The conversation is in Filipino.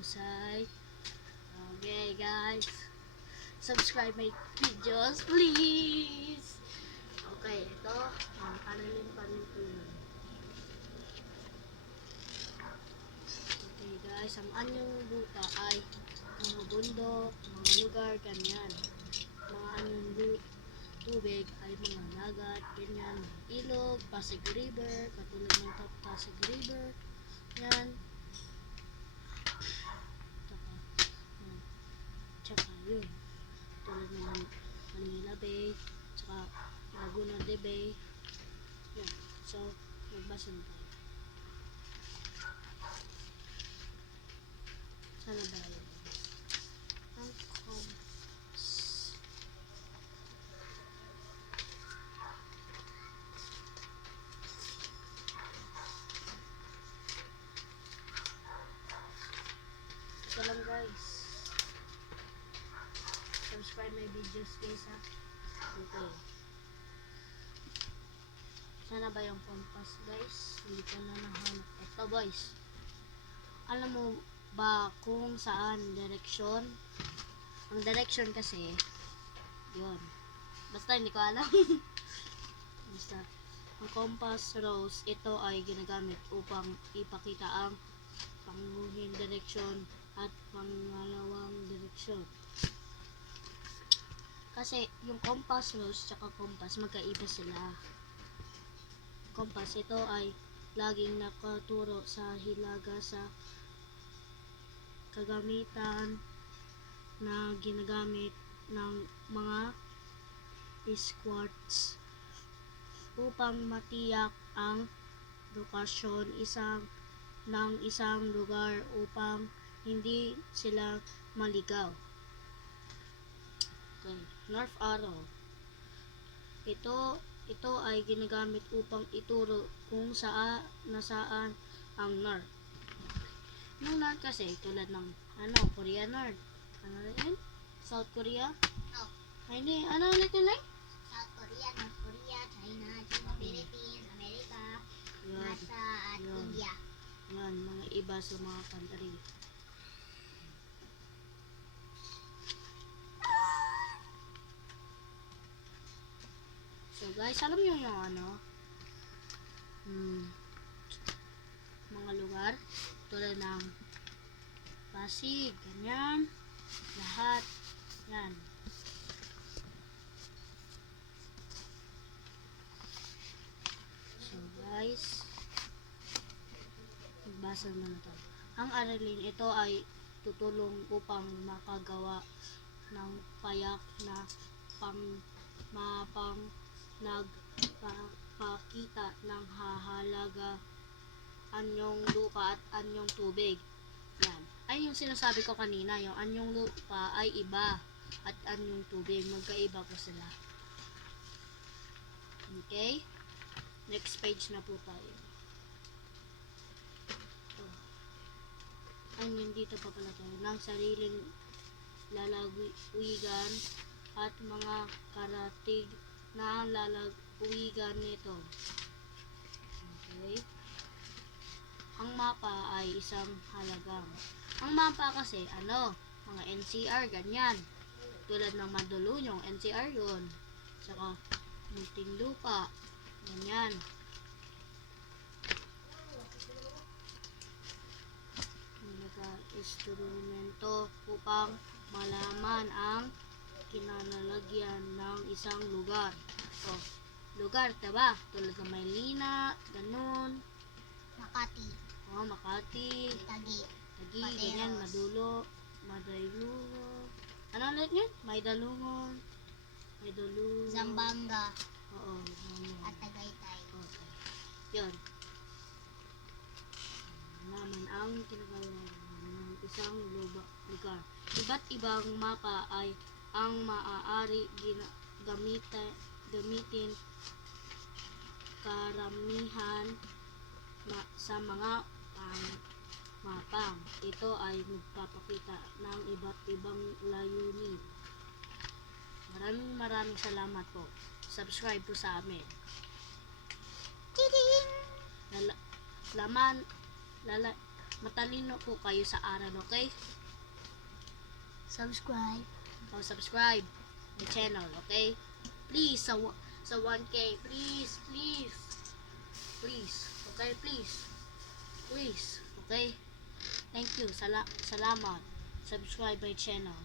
mahusay. Okay guys, subscribe my videos please. Okay, ito ang kanilang panutunan. Okay guys, ang anyong lupa ay mga bundok, mga lugar, ganyan. Mga anyong tubig ay mga dagat, ganyan, ilog, Pasig River, katulad ng Pasig River, yan. Tsaka yun, tulad ng Manila Bay, tsaka Laguna de Bay, yan. So, magbasa na tayo. Sana ba yun? Ang compass. Ito lang guys. Subscribe my videos guys ha. Okay. Sana ba yung compass guys? Hindi ko na nahanap. Ito boys. Alam mo ba kung saan direksyon? Ang direction kasi, yun. Basta hindi ko alam. Basta, ang compass rose, ito ay ginagamit upang ipakita ang pangunahing direksyon at pangalawang direksyon. Kasi, yung compass rose tsaka compass, magkaiba sila. Compass, ito ay laging nakaturo sa hilaga sa kagamitan na ginagamit ng mga squads upang matiyak ang lokasyon ng isang lugar upang hindi sila maligaw. Okay. North arrow. Ito ay ginagamit upang ituro kung nasaan ang north. Yung north kasi, tulad ng, Korea North. Ano rin? South Korea? No. Ay, hindi. Ano ulit yun eh? South Korea, North Korea, China, Philippines, America, Yun. NASA, at Yun. India. Yan, mga iba sa mga country. So guys, alam nyo yung mga lugar tulad ng Pasig, ganyan, lahat, yan. So guys, magbasa na to. Ang aralin ito ay tutulong upang makagawa ng payak na nagpakita ng hahalaga anyong lupa at anyong tubig. Yan. Ay yung sinasabi ko kanina, yung anyong lupa ay iba at anyong tubig, magkaiba po sila. Okay? Next page na po tayo. Ay, nandito pa pala tayo. Ng sariling lalawigan at mga karatig na lalawigan nito. Okay? Ang mapa ay isang halagang. Ang mapa kasi, mga NCR, ganyan. Tulad ng Mandaluyong, NCR yun. Saka, Muntinlupa, ganyan. Instrumento upang malaman ang kinalalagyan ng isang lugar. So, lugar, diba? Tulad ng Maynila, ganun. Makati, Makati, Taguig, Taguig, Materos. ganyan, Madaylugo. Ano ulit yun? Maydalungon. Zamboanga, Oo, at Tagaytay. okay. Yun. Naman ang kinagawa ng isang lugar. Iba't ibang mapa ay ang maaari gamitin karamihan sa mga mapang. Ito ay magpapakita ng iba't ibang layunin. Maraming salamat po. Subscribe po sa amin. Tiding! Laman, matalino po kayo sa aral, okay? Subscribe. O, subscribe the channel, okay? Please, sa 1K, please, please. Please, okay? Please. Please, okay? Thank you. Salamat. Subscribe my channel.